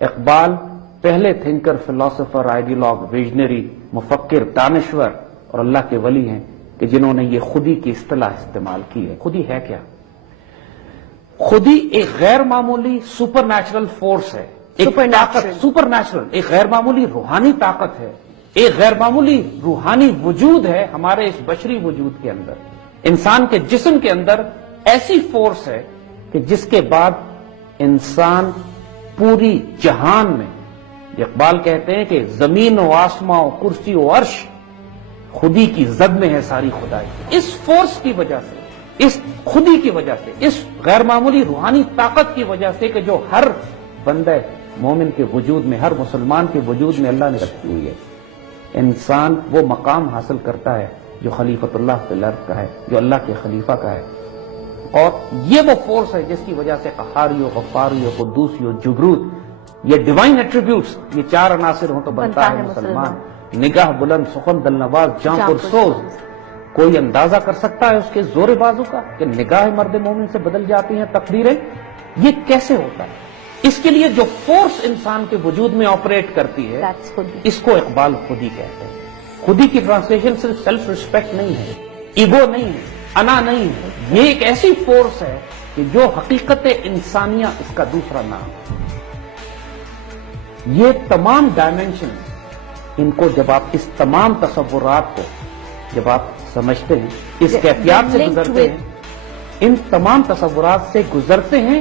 اقبال پہلے thinker, philosopher, آئیڈیالوگ، visionary, مفکر، دانشور اور اللہ کے ولی ہیں کہ جنہوں نے یہ خودی کی اصطلاح استعمال کی ہے۔ خودی ہے کیا؟ خودی ایک غیر معمولی سپر نیچرل فورس ہے، ایک طاقت، سپر نیچرل، ایک غیر معمولی روحانی طاقت ہے، ایک غیر معمولی روحانی وجود ہے ہمارے اس بشری وجود کے اندر۔ انسان کے جسم کے اندر ایسی فورس ہے کہ جس کے بعد انسان پوری جہان میں، اقبال کہتے ہیں کہ زمین و آسماں و کرسی و عرش خودی کی زد میں ہے ساری خدائی۔ اس فورس کی وجہ سے، اس خودی کی وجہ سے، اس غیر معمولی روحانی طاقت کی وجہ سے کہ جو ہر بندہ مومن کے وجود میں، ہر مسلمان کے وجود میں اللہ نے رکھی ہوئی ہے، انسان وہ مقام حاصل کرتا ہے جو خلیفۃ اللہ فی الارض کا ہے، جو اللہ کے خلیفہ کا ہے۔ اور یہ وہ فورس ہے جس کی وجہ سے قہاری و غفاری و قدوسی و جبروت، یہ ڈیوائن ایٹریبیوٹس، یہ چار عناصر ہوں تو بنتا ہے مسلمان۔ نگاہ بلند، سخن دل نواز، جاں پرسوز۔ کوئی اندازہ کر سکتا ہے اس کے زور بازو کا کہ نگاہ مرد مومن سے بدل جاتی ہیں تقدیریں؟ یہ کیسے ہوتا ہے؟ اس کے لیے جو فورس انسان کے وجود میں آپریٹ کرتی ہے، اس کو اقبال خودی کہتے ہیں۔ خودی کی ٹرانسلیشن صرف سیلف ریسپیکٹ نہیں ہے، ایگو نہیں ہے، انا نہیں ہے، یہ ایک ایسی فورس ہے کہ جو حقیقت انسانیہ اس کا دوسرا نام ہے۔ یہ تمام ڈائمینشن، ان کو جب آپ اس تمام تصورات کو جب آپ سمجھتے ہیں، اس کیفیات سے گزرتے ہیں، ان تمام تصورات سے گزرتے ہیں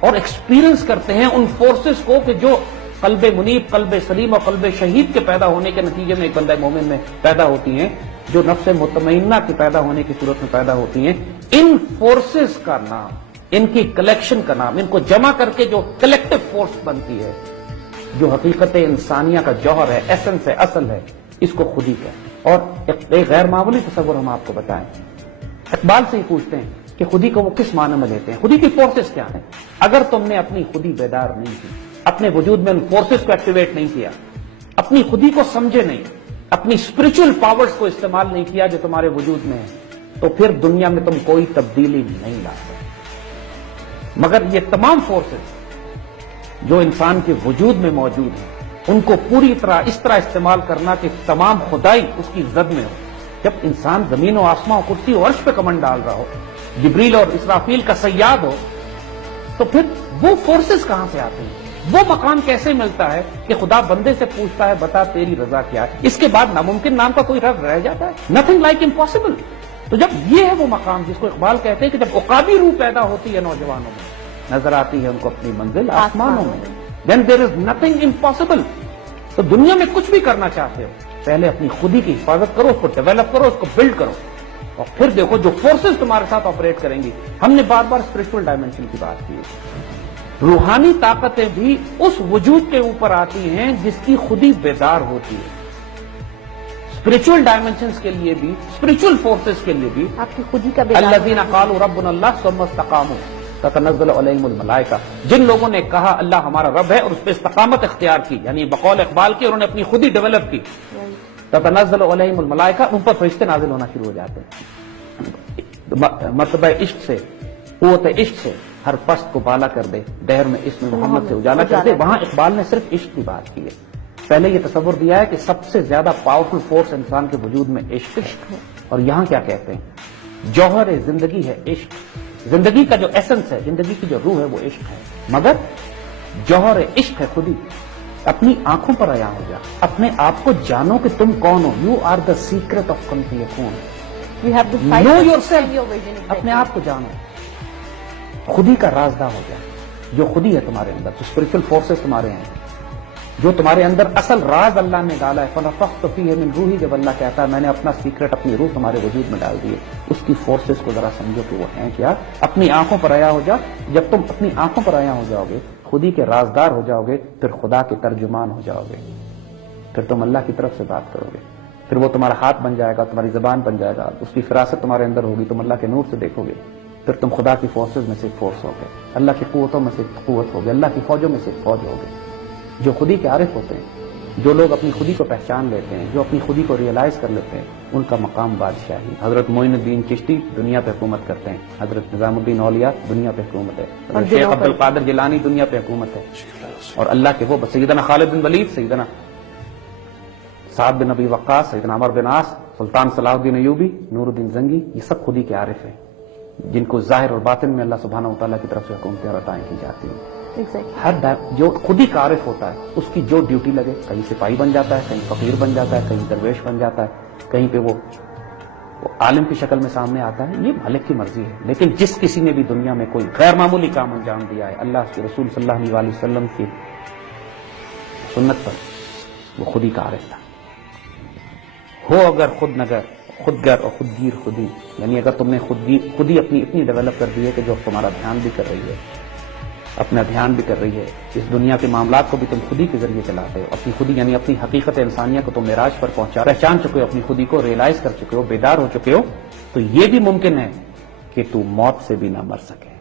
اور ایکسپیرئنس کرتے ہیں ان فورسز کو کہ جو قلب منیب، قلب سلیم اور قلب شہید کے پیدا ہونے کے نتیجے میں ایک بندہ مومن میں پیدا ہوتی ہیں، جو نفس مطمئنہ کے پیدا ہونے کی صورت میں پیدا ہوتی ہیں۔ ان فورسز کا نام، ان کی کلیکشن کا نام، ان کو جمع کر کے جو کلیکٹو فورس بنتی ہے، جو حقیقت انسانیہ کا جوہر ہے، ایسنس ہے، اصل ہے، اس کو خودی کہتے ہیں۔ اور ایک غیر معمولی تصور ہم آپ کو بتائیں، اقبال سے ہی پوچھتے ہیں کہ خودی کو وہ کس معنی میں لیتے ہیں، خودی کی فورسز کیا ہیں؟ اگر تم نے اپنی خودی بیدار نہیں کی، اپنے وجود میں ان فورسز کو ایکٹیویٹ نہیں کیا، اپنی خودی کو سمجھے نہیں، اپنی اسپرچل پاورز کو استعمال نہیں کیا جو تمہارے وجود میں ہے، تو پھر دنیا میں تم کوئی تبدیلی نہیں لا سکتے۔ مگر یہ تمام فورسز جو انسان کے وجود میں موجود ہیں، ان کو پوری طرح اس طرح استعمال کرنا کہ تمام خدائی اس کی زد میں ہو۔ جب انسان زمین و آسمان و کرسی و عرش پہ کمن ڈال رہا ہو، جبریل اور اسرافیل کا صیاد ہو، تو پھر وہ فورسز کہاں سے آتے ہیں؟ وہ مقام کیسے ملتا ہے کہ خدا بندے سے پوچھتا ہے بتا تیری رضا کیا ہے؟ اس کے بعد ناممکن نام کا کوئی رب رہ جاتا ہے؟ Nothing like impossible. تو جب یہ ہے وہ مقام جس کو اقبال کہتے ہیں کہ جب عقابی روح پیدا ہوتی ہے نوجوانوں میں، نظر آتی ہے ان کو اپنی منزل آسمانوں میں، then there is nothing impossible۔ تو دنیا میں کچھ بھی کرنا چاہتے ہو، پہلے اپنی خودی کی حفاظت کرو، اس کو ڈیولپ کرو، اس کو بلڈ کرو، اور پھر دیکھو جو فورسز تمہارے ساتھ آپریٹ کریں گی۔ ہم نے بار بار اسپرچل ڈائمینشن کی بات کی ہے، روحانی طاقتیں بھی اس وجود کے اوپر آتی ہیں جس کی خودی بیدار ہوتی ہے۔ اسپرچل ڈائمینشنز کے لیے بھی، اسپرچل فورسز کے لیے بھی، آپ کی خودی کا بیدار الذین قالوا ربنا اللہ ثم استقاموا تتنزل علیہم الملائکہ، جن لوگوں نے کہا اللہ ہمارا رب ہے اور اس پہ استقامت اختیار کی، یعنی بقول اقبال کی انہوں نے اپنی خودی ڈیولپ کی، تتنزل علیہم الملائکہ، ان پر فرشتے نازل ہونا شروع ہو جاتے ہیں۔ مرتبہ عشق سے، قوت عشق سے ہر پست کو بالا کر دے، دہر میں اسم محمد سے اجالا کر دے۔ وہاں اقبال نے صرف عشق کی بات کی ہے۔ پہلے یہ تصور دیا ہے کہ سب سے زیادہ پاورفل فورس انسان کے وجود میں عشق ہے، اور یہاں کیا کہتے ہیں؟ جوہر زندگی ہے عشق، زندگی کا جو ایسنس ہے، زندگی کی جو روح ہے وہ عشق ہے، مگر جوہر عشق ہے خودی۔ اپنی آنکھوں پر عیاں ہو جا، اپنے آپ کو جانو کہ تم کون ہو۔ You are the secret of کن فیکون، نو یور سیلف، اپنے آپ کو جانو، خودی کا رازدار ہو جا۔ جو خودی ہے تمہارے اندر، جو اسپرچل فورسز تمہارے ہیں، جو تمہارے اندر اصل راز اللہ نے ڈالا ہے، فنفخت فیہ من روحی، جب اللہ کہتا ہے میں نے اپنا سیکرٹ، اپنی روح تمہارے وجود میں ڈال دی ہے، اس کی فورسز کو ذرا سمجھو کہ وہ ہیں کیا۔ اپنی آنکھوں پر عیاں ہو جا۔ جب تم اپنی آنکھوں پر عیاں ہو جاؤ گے، خودی کے رازدار ہو جاؤ گے، پھر خدا کے ترجمان ہو جاؤ گے، پھر تم اللہ کی طرف سے بات کرو گے، پھر وہ تمہارا ہاتھ بن جائے گا، تمہاری زبان بن جائے گا، اس کی فراست تمہارے اندر ہوگی، تم اللہ کے نور سے دیکھو گے، پھر تم خدا کی فورسز میں سے ایک فورس ہوگے، اللہ کی قوتوں میں سے ایک قوت ہوگی، اللہ کی فوجوں میں سے ایک فوج ہوگے۔ جو خودی کے عارف ہوتے ہیں جو لوگ اپنی خودی کو پہچان لیتے ہیں، جو اپنی خودی کو ریئلائز کر لیتے ہیں، ان کا مقام بادشاہی۔ حضرت معین الدین چشتی دنیا پہ حکومت کرتے ہیں، حضرت نظام الدین اولیاء دنیا پہ حکومت ہے، اور شیخ عبد القادر جیلانی دنیا پہ حکومت ہے، اور اللہ کے وہ سیدنا خالد بن ولید، سیدنا سعد بن ابی وقاص، سیدنا عمر بن عاص، سلطان صلاح الدین ایوبی، نور الدین زنگی، یہ سب خودی کے عارف ہیں جن کو ظاہر اور باطن میں اللہ سبحانہ و تعالیٰ کی طرف سے حکومتیں اور عطائیں کی جاتی ہیں۔ ہر جو خودی کا عارف ہوتا ہے اس کی جو ڈیوٹی لگے، کہیں سپاہی بن جاتا ہے، کہیں فقیر بن جاتا ہے، کہیں درویش بن جاتا ہے، کہیں پہ وہ عالم کی شکل میں سامنے آتا ہے، یہ مالک کی مرضی ہے۔ لیکن جس کسی نے بھی دنیا میں کوئی غیر معمولی کام انجام دیا ہے اللہ کے رسول صلی اللہ علیہ وسلم کی سنت پر، وہ خودی کا عارف تھا۔ ہو اگر خودگر اور خودگیر خودی، یعنی اگر تم نے خودی اپنی اتنی ڈیولپ کر دی ہے کہ جو تمہارا دھیان بھی کر رہی ہے، اپنا دھیان بھی کر رہی ہے، اس دنیا کے معاملات کو بھی تم خودی کے ذریعے چلاتے ہو، اپنی خودی یعنی اپنی حقیقت انسانیہ کو تم معراج پر پہچان چکے ہو، اپنی خودی کو ریئلائز کر چکے ہو، بیدار ہو چکے ہو، تو یہ بھی ممکن ہے کہ تو موت سے بھی نہ مر سکے۔